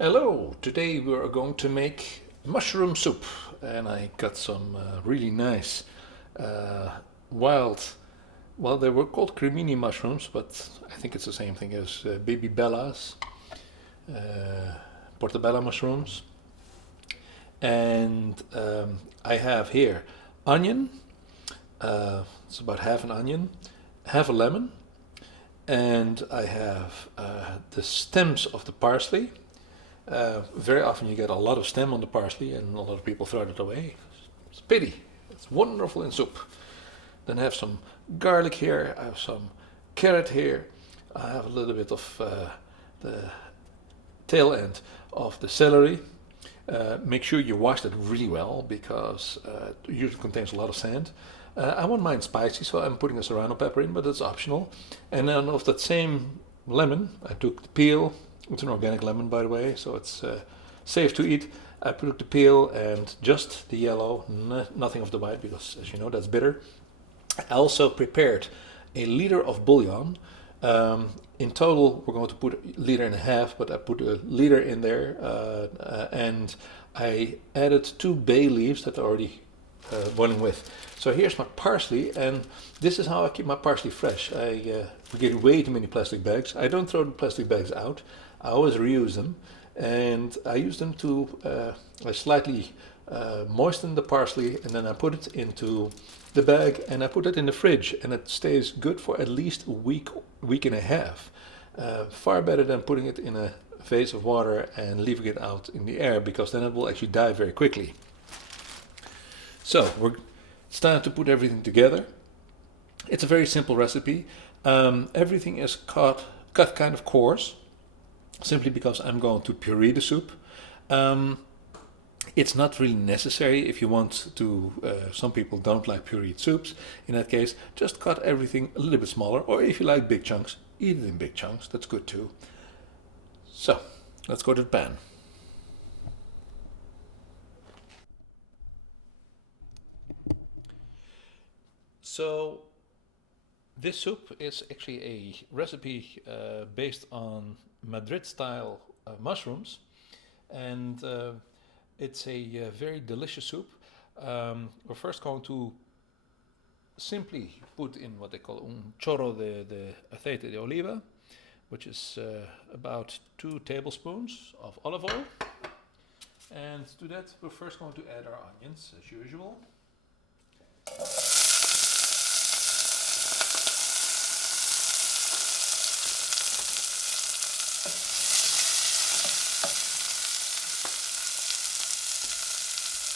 Hello, today we are going to make mushroom soup, and I got some really nice wild, well, they were called cremini mushrooms, but I think it's the same thing as baby bellas, uh, portobello mushrooms. And I have here onion, it's about half an onion, half a lemon, and I have the stems of the parsley. Very often you get a lot of stem on the parsley, and a lot of people throw it away. It's a pity. It's wonderful in soup. Then I have some garlic here. I have some carrot here. I have a little bit of the tail end of the celery. Make sure you wash it really well because it usually contains a lot of sand. I won't mind spicy, so I'm putting a serrano pepper in, but it's optional. And then of that same lemon, I took the peel. It's an organic lemon, by the way, so it's safe to eat. I took the peel and just the yellow, nothing of the white, because as you know, that's bitter. I also prepared a liter of bouillon. In total, we're going to put a liter and a half, but I put a liter in there, and I added 2 bay leaves that are already boiling with. So here's my parsley, and this is how I keep my parsley fresh. We get way too many plastic bags. I don't throw the plastic bags out. I always reuse them, and I use them to I slightly moisten the parsley, and then I put it into the bag and I put it in the fridge, and it stays good for at least a week and a half. Far better than putting it in a vase of water and leaving it out in the air, because then it will actually die very quickly. So it's time to put everything together. It's a very simple recipe. Everything is cut kind of coarse, simply because I'm going to puree the soup. It's not really necessary if you want to. Some people don't like pureed soups. In that case, just cut everything a little bit smaller, or if you like big chunks, eat it in big chunks. That's good too. So let's go to the pan. So this soup is actually a recipe based on Madrid style mushrooms, and it's a very delicious soup. We're first going to simply put in what they call un chorro de aceite de oliva, which is about 2 tablespoons of olive oil. And to that, we're first going to add our onions as usual.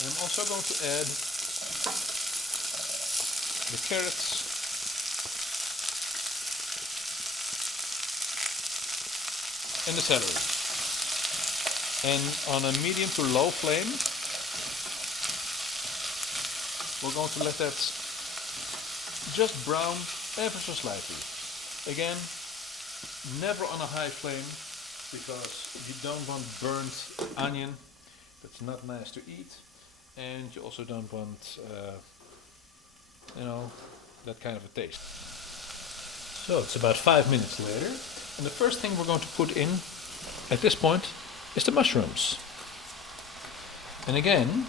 And I'm also going to add the carrots and the celery. And on a medium to low flame, we're going to let that just brown ever so slightly. Again, never on a high flame, because you don't want burnt onion. That's not nice to eat. And you also don't want, that kind of a taste. So it's about 5 minutes later, and the first thing we're going to put in at this point is the mushrooms. And again,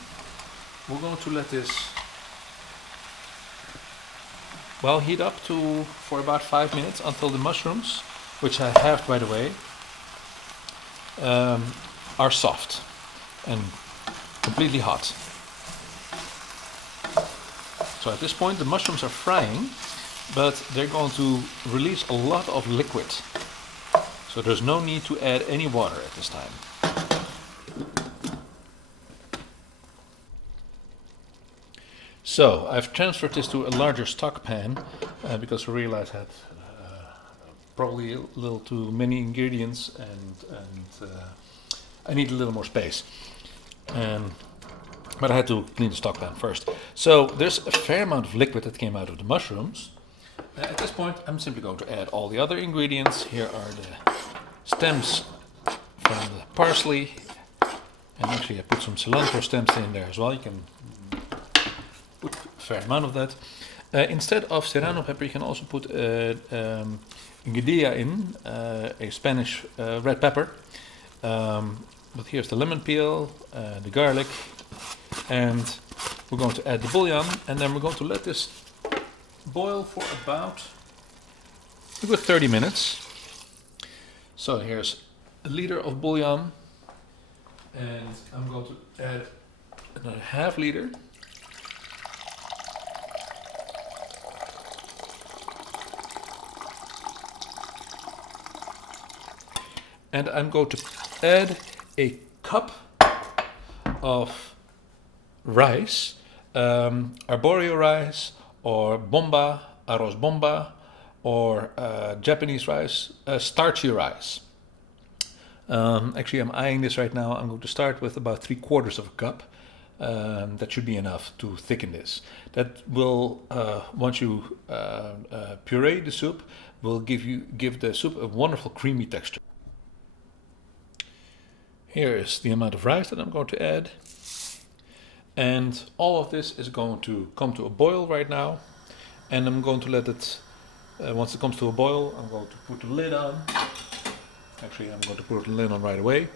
we're going to let this heat up for about 5 minutes, until the mushrooms, which I have by the way, are soft and completely hot. So at this point the mushrooms are frying, but they're going to release a lot of liquid. So there's no need to add any water at this time. So I've transferred this to a larger stock pan because I realized I had probably a little too many ingredients, and I need a little more space. But I had to clean the stock pan first. So there's a fair amount of liquid that came out of the mushrooms. At this point, I'm simply going to add all the other ingredients. Here are the stems from the parsley. And actually I put some cilantro stems in there as well. You can put a fair amount of that. Instead of serrano pepper, you can also put guindilla in, a Spanish red pepper. But here's the lemon peel, the garlic, and we're going to add the bouillon, and then we're going to let this boil for about a good 30 minutes. So here's a liter of bouillon, and I'm going to add another half liter. And I'm going to add a cup of rice, arborio rice, or bomba, arroz bomba, or Japanese rice, starchy rice. Actually, I'm eyeing this right now. I'm going to start with about 3/4 of a cup. That should be enough to thicken this. That will, once you puree the soup, will give the soup a wonderful creamy texture. Here is the amount of rice that I'm going to add. And all of this is going to come to a boil right now. And I'm going to let it, once it comes to a boil, I'm going to put the lid on. Actually, I'm going to put the lid on right away.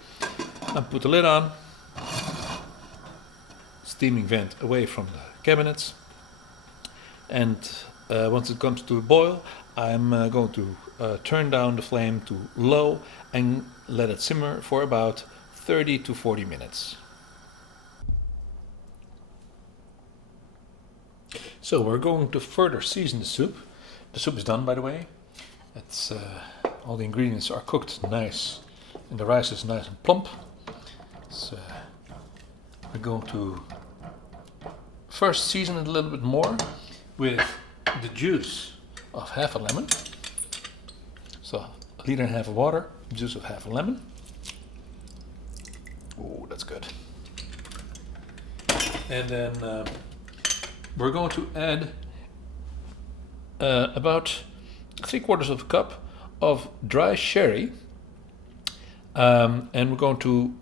I'll put the lid on. Steaming vent away from the cabinets. And once it comes to a boil, I'm going to turn down the flame to low and let it simmer for about 30 to 40 minutes. So we're going to further season the soup. The soup is done, by the way. It's all the ingredients are cooked nice, and the rice is nice and plump. So we're going to first season it a little bit more with the juice of half a lemon. So 1.5 liters of water, juice of half a lemon. Oh, that's good. And then we're going to add about 3/4 of a cup of dry sherry, and we're going to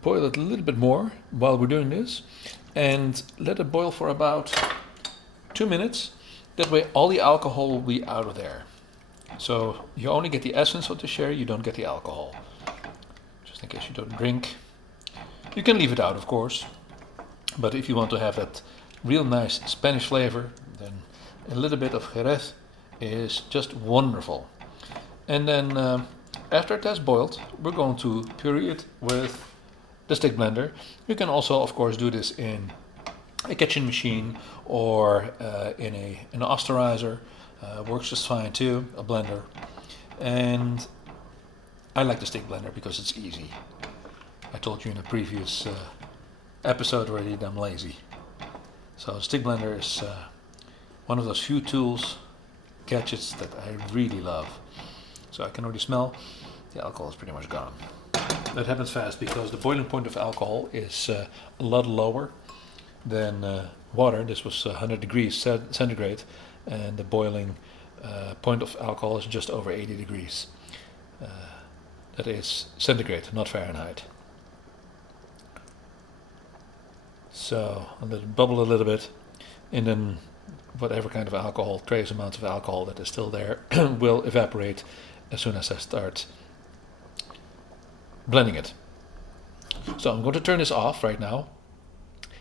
boil it a little bit more while we're doing this, and let it boil for about 2 minutes. That way all the alcohol will be out of there. So you only get the essence of the sherry, you don't get the alcohol. Just in case you don't drink. You can leave it out, of course, but if you want to have that real nice Spanish flavor, then a little bit of Jerez is just wonderful. And then after it has boiled, we're going to puree it with the stick blender. You can also, of course, do this in a kitchen machine or in an osterizer. Works just fine too, a blender. And I like the stick blender because it's easy. I told you in a previous episode already that I'm lazy. So a stick blender is one of those few tools, gadgets that I really love. So I can already smell the alcohol is pretty much gone. That happens fast because the boiling point of alcohol is a lot lower than water. This was 100 degrees centigrade, and the boiling point of alcohol is just over 80 degrees. That is centigrade, not Fahrenheit. So I'll let it bubble a little bit, and then whatever kind of alcohol, trace amounts of alcohol that is still there, will evaporate as soon as I start blending it. So I'm going to turn this off right now.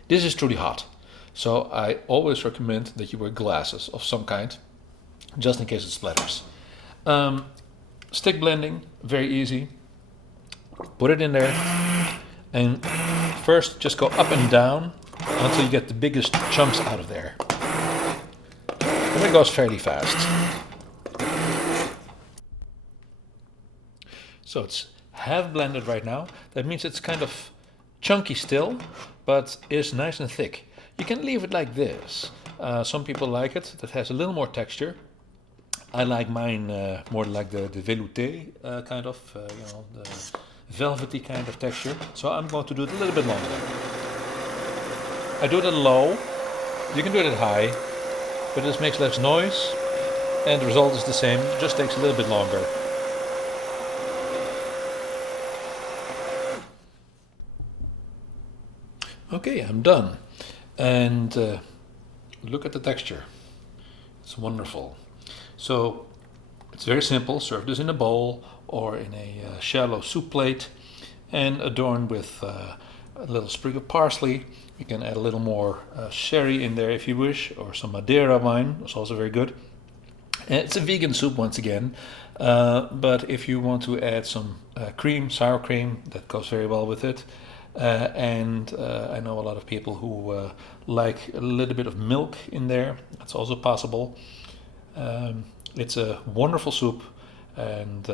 This is truly hot, so I always recommend that you wear glasses of some kind, just in case it splatters. Stick blending, very easy. Put it in there, and first just go up and down until you get the biggest chunks out of there. And it goes fairly fast. So it's half blended right now. That means it's kind of chunky still, but is nice and thick. You can leave it like this. Some people like it, that has a little more texture. I like mine more like the velouté kind of, the velvety kind of texture. So I'm going to do it a little bit longer. I do it at low. You can do it at high, but this makes less noise, and the result is the same. It just takes a little bit longer. Okay, I'm done. And look at the texture. It's wonderful. So it's very simple. Serve this in a bowl or in a shallow soup plate. and adorned with a little sprig of parsley. You can add a little more sherry in there if you wish, or some Madeira wine. It's also very good. And it's a vegan soup once again, but if you want to add some cream, sour cream, that goes very well with it. And I know a lot of people who like a little bit of milk in there. That's also possible. It's a wonderful soup, and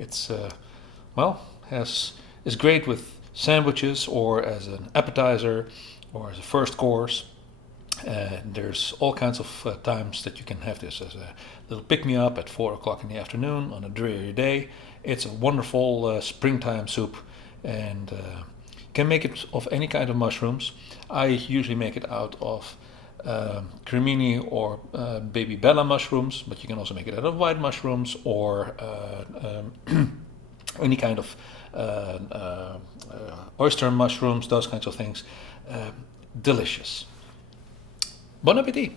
it's well, is great with sandwiches or as an appetizer or as a first course. There's all kinds of times that you can have this as a little pick-me-up at 4 o'clock in the afternoon on a dreary day. It's a wonderful springtime soup, and can make it of any kind of mushrooms. I usually make it out of cremini or baby bella mushrooms, but you can also make it out of white mushrooms or any kind of oyster mushrooms, those kinds of things. Delicious. Bon appetit!